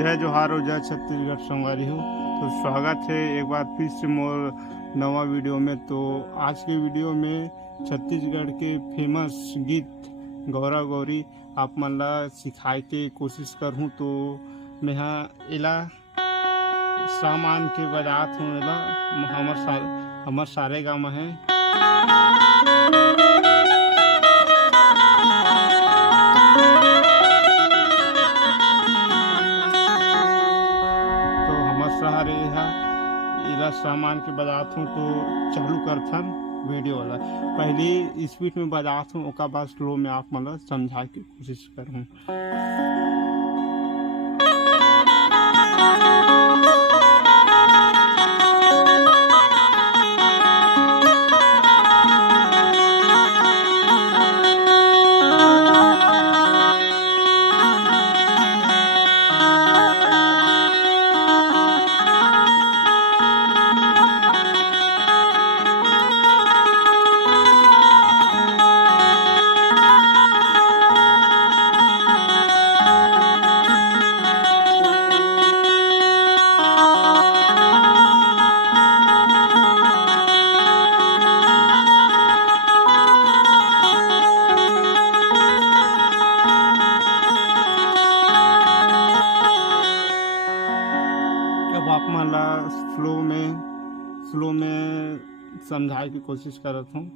जय जोहार और जय छत्तीसगढ़ संगवारी हो। तो स्वागत है एक बार फिर से मोर नवा वीडियो में। तो आज के वीडियो में छत्तीसगढ़ के फेमस गीत गौरा गौरी आप मन ला सिखाए के कोशिश करहूँ। तो मैं एला सामान के बजात हूँ। एला हमर सारे गाँव में है। सहारे इला सामान के बजात हूँ। तो चालू करथन वीडियो वाला पहले स्पीड में बजात हूँ, ओका बाद स्लो में आप मतलब समझाए के कोशिश करूँ। आप मन ला स्लो में समझाए की कोशिश करत हूँ।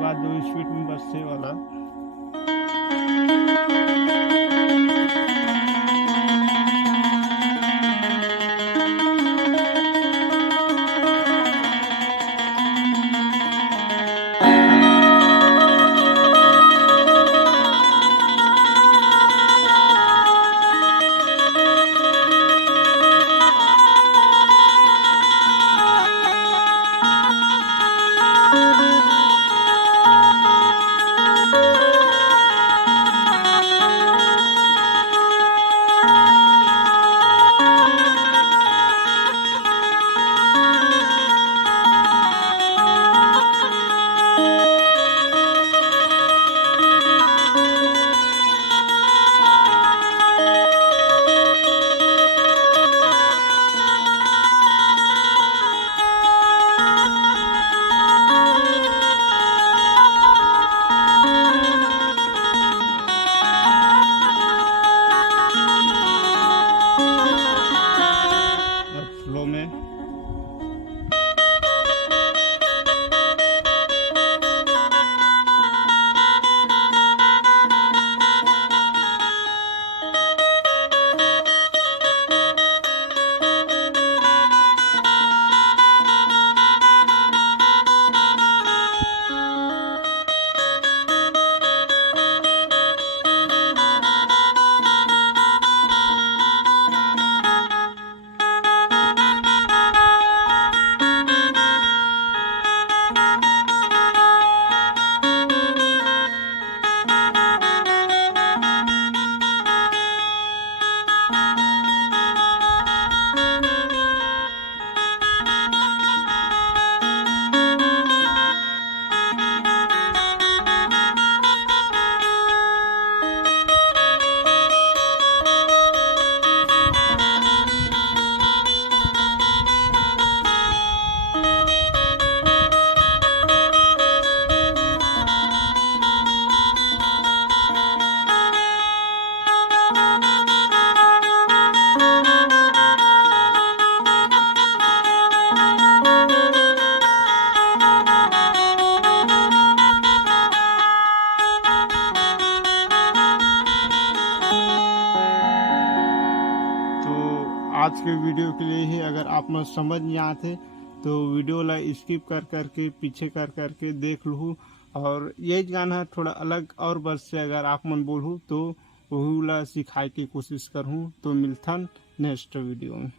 बाद जो स्पीड में बजते वाला आज के वीडियो के लिए ही। अगर आप मन समझ नहीं आते तो वीडियो ला स्किप कर करके पीछे कर करके देख लूँ, और यही गाना थोड़ा अलग और वर्ड से अगर आप मन बोलूँ तो वही ला सिखाए की कोशिश करूँ। तो मिलथन नेक्स्ट वीडियो में।